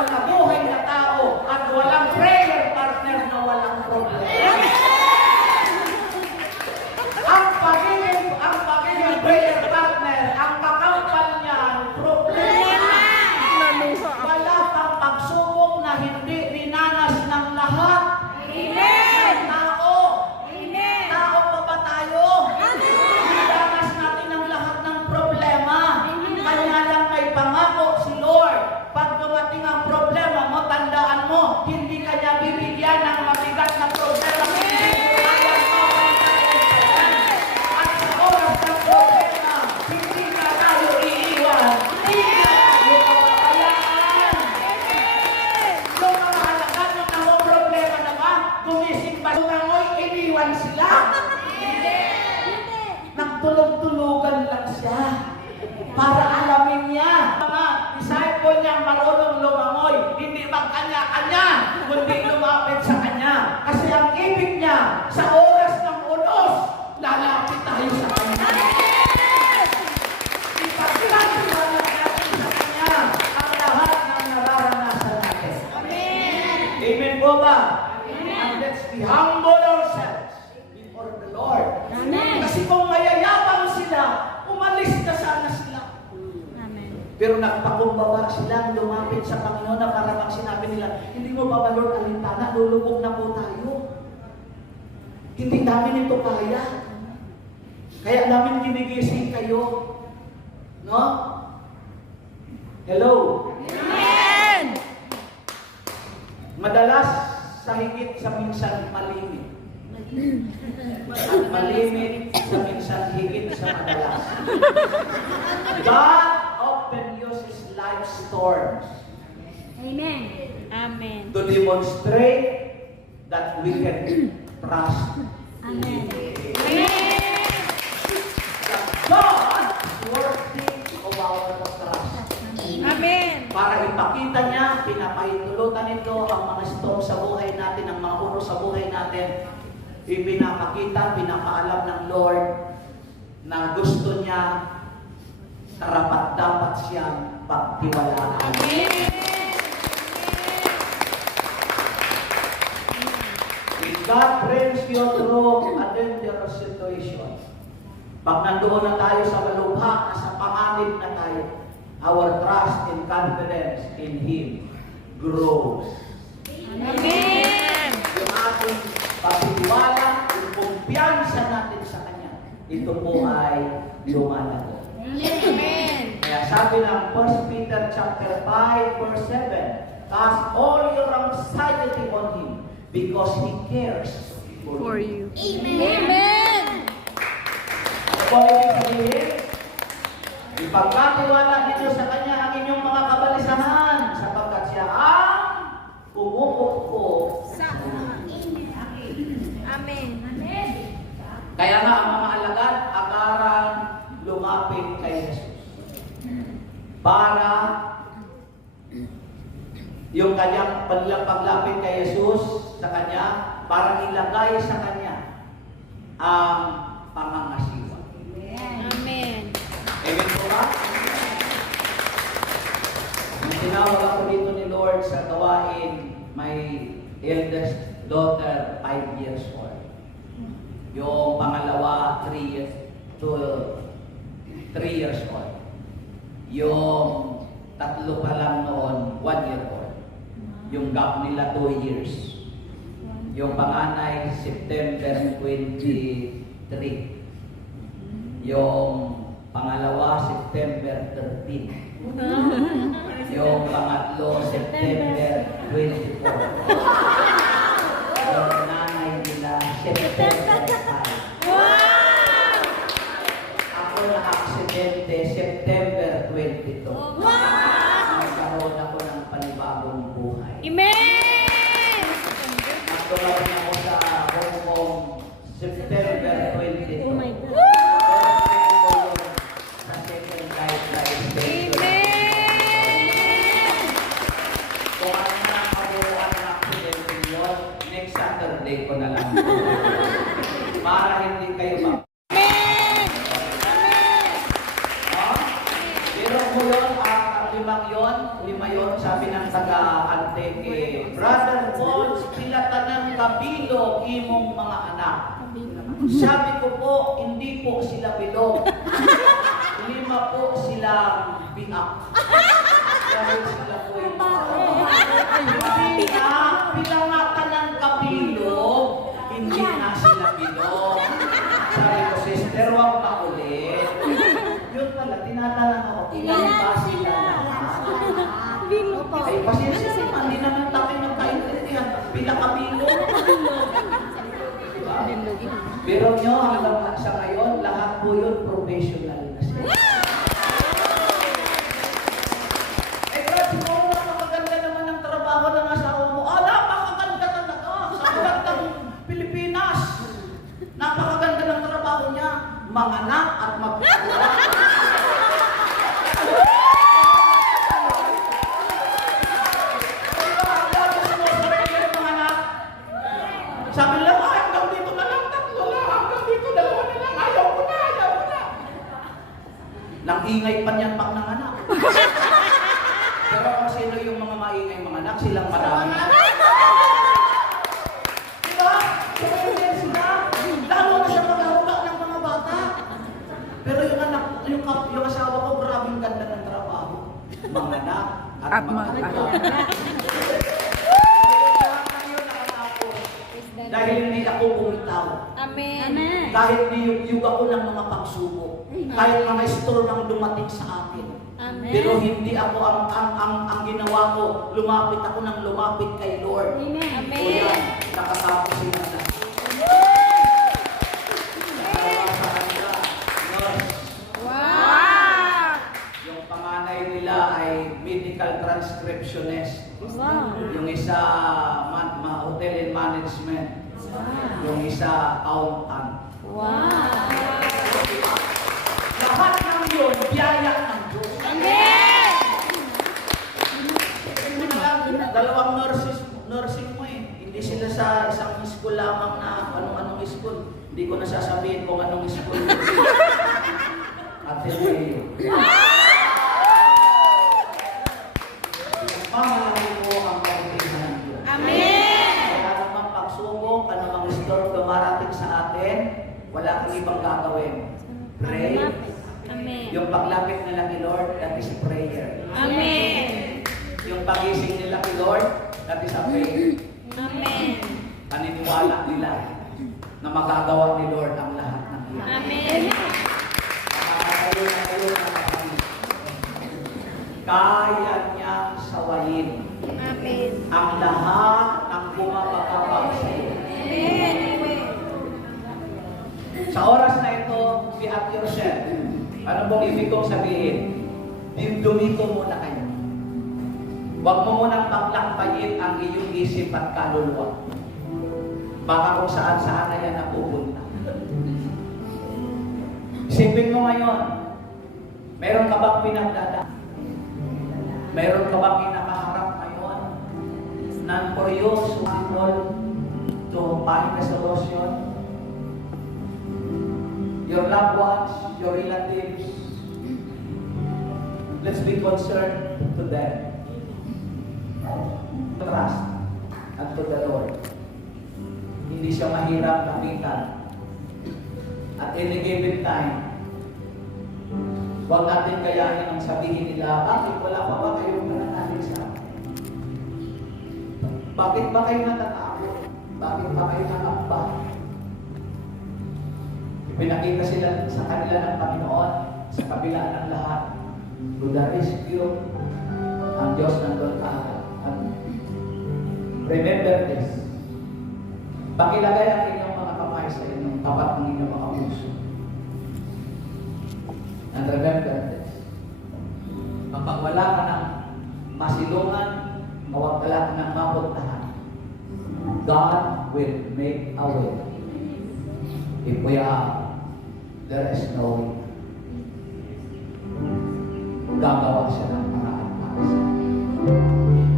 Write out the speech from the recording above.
normal na buhay na tao at walang prayer partner na walang problema. Ang pagiging prayer partner, ang kakampal niyan, problema. Wala kang pagsubok na hindi dinanas ng lahat. Amen. Tao. Amen. Tao pa ba tayo? Dinanas natin ang lahat ng problema. Kanya lang may pangako si Lord. Pag dumating ang problema mo, tandaan mo, hindi ka niya bibigyan ng mabigat na problema. At sa oras ng problema, hindi ka tayo iiwan. Hindi ka tayo kapabayaan. Yung mga halagan ng mga problema naman, gumising pa tumangoy, iniwan sila. Nagtulog-tulugan lang siya para alamin niya. Mga disciple niya marunong lumangoy, hindi magkanya-kanya, kundi lumapit sa kanya. Kasi ang ibig niya, sa oras ng unos, lalapit tayo sa kanya. Ipagkatiwala natin sa kanya ang lahat ng nararanasan natin. Amen po ba? And let's be humble ourselves before the Lord. Kasi kung mayayabang sila, umalis na sana sila. Pero nagpakumbaba sila, lumapit sa Panginoon na parang sinabi nila, hindi mo ba ba Lord alintana, lulubog na po tayo. Hindi namin ito kaya. Kaya namin ginigising kayo. No? Hello? Amen. Madalas sa higit sa minsan malimit. At malimit sa minsan higit sa madalas. God often uses life storms Amen. Amen. to demonstrate that we can trust Amen. Him. That God is worthy of our trust. Amen. Para ipakita niya, pinapahintulutan ito ang mga storm sa buhay natin, ang mga uno sa buhay natin. Ipinapakita, pinapaalam ng Lord na gusto niya, karapat-dapat siyang pagtiwalaan. Amen. If God brings you through a dangerous situation, pag nandoon na tayo sa malubha, nasa panganib na tayo, our trust and confidence in Him grows. Amen. Yung ating pagtitiwala, yung kumpiyansa natin sa Kanya, ito po ay lumalago. Amen. Kaya sabi ng 1 Peter chapter 5 verse 7, cast all your anxiety on Him because He cares for you. Amen. Ano po ibig sabihin? Ipagkatiwala ninyo sa Kanya ang inyong mga kabalisahan sapagkat siya ang umuupo sa Amen. Kaya nga ang mga alagad, akarang lumapit kay Jesus. Para yung kanyang paglapit kay Jesus sa kanya, para ilagay sa kanya ang pangangasiwa. Amen. Amen po ba? Nung tinawag ako dito ni Lord sa gawain, my eldest daughter, 5 years old. Yung pangalawa, 3 years old. Yung tatlo pa lang noon, 1 year old. Yung gap nila, 2 years. Yung panganay, September 23. Yung pangalawa, September 13. Yung pangatlo, September 24. Yung nanay nila, September 5. Ako na-aksidente, September 22. Nagkaroon ako ng panibagong buhay. Amen. Nagtulad ako sa Hong Kong, September 22. Oh my God. Sa second life station. Amen. Kung ano na nakabuuan ng aksidente yun, next Saturday ko na lang. Para hindi kayo mag... Amen. No? Pero mo yun, lima yun, sabi sabi ng taga-Antique, Brother Paul, sila tanang kabilo imong mga anak. Sabi ko po, hindi po sila bilog. 5 po silang biak. Dahil sila po yung pinangatan ng kabilog, hindi na sila bilog. Sabi ko, sister, wag pa ulit. Yun pala, tinatanong ako, ilan ba sila lahat? Ay, pasensya naman, hindi naman tayo nagkaintindihan. Pinakabilog. Diba? Pero nyo, hanggang sa ngayon, lahat po yun professional na sila. Eh, kasi mo, napakaganda naman ng trabaho ng asawa mo. Ah, napakaganda talaga. Sa magandang Pilipinas. Napakaganda ng trabaho niya. Manganak at magkakura. Sabi lang, hanggang dito na lang, 3 lang, hanggang dito, 2 na lang, ayaw ko na. Nang ingay pa niyan pag nanganak. Pero kung sino yung mga maingay mga anak, silang marami. Diba? Kaya sila, lalo na siya maghahuga ng mga bata. Pero yung anak, yung asawa ko, grabing ganda ng trabaho. Manganak at maghahuga. Dahil hindi ako bumitaw. Amen. Kahit niyug ako ng mga pagsubok. Kahit mga store nang dumating sa akin. Amen. Pero hindi ako ang ginawa ko. Lumapit ako ng lumapit kay Lord. Amen. O yan, nakatapos sila na. Sa kanila, nurse. Wow! Yung panganay nila ay medical transcriptionist. Wow. Yung isa, hotel and management. Yung isa, accountant. Wow. Lahat ng yun, biyaya ng Diyos. Amen. Dalawang nursing mo eh. Hindi sila sa isang school lamang na anong school. Hindi ko nasasabihin kung anong school. Ateneo. Mamalaki mo ang kauntihan ng Diyos. Amen. Kaya naman pagsubok, anumang storm dumarating sa atin, wala kang ibang gagawin. Pray. Amen. Yung paglapit nila kay Lord, that is prayer. Amen. Yung pagising nila kay Lord, that is a prayer. Amen. Paniniwala nila na magagawa ni Lord ang lahat ng iyan. Amen. Makakatayo na kayo ng kapatid. Kaya niyang sawayin Amen. ang lahat ng bumabagabag sa iyo. Amen. Sa oras na ito, be at yourself. Ano bang ibig kong sabihin? Dumito muna kayo. Huwag mo munang paglakbayin ang iyong isip at kaluluwa. Baka kung saan-saan na yan napupunta. Isipin mo ngayon, meron ka bang pinagdada? Meron ka bang kinakaharap ngayon? None for you, sumunod to find a solution. Your loved ones, your relatives, let's be concerned to them. Trust unto the Lord. Hindi siya mahirap kapitan. At any given time, huwag natin kayahin ang sabihin nila, bakit wala pa ba kayong mananalig sa akin? Bakit ba kayo natatakot? Bakit ba kayo nakamba? Ipinakita sila sa kanila ng Panginoon sa kabila ng lahat. To the rescue, ang Diyos nandun kaagad. Remember this. Pakilagay ang inyong mga kamay sa inyong tapat ng inyong mga puso. And remember this. Kapag wala ka ng masilungan, wala ka ng mapuntahan, God will make a way. If we are, there is no way. Gagawa siya ng paraan para sa atin.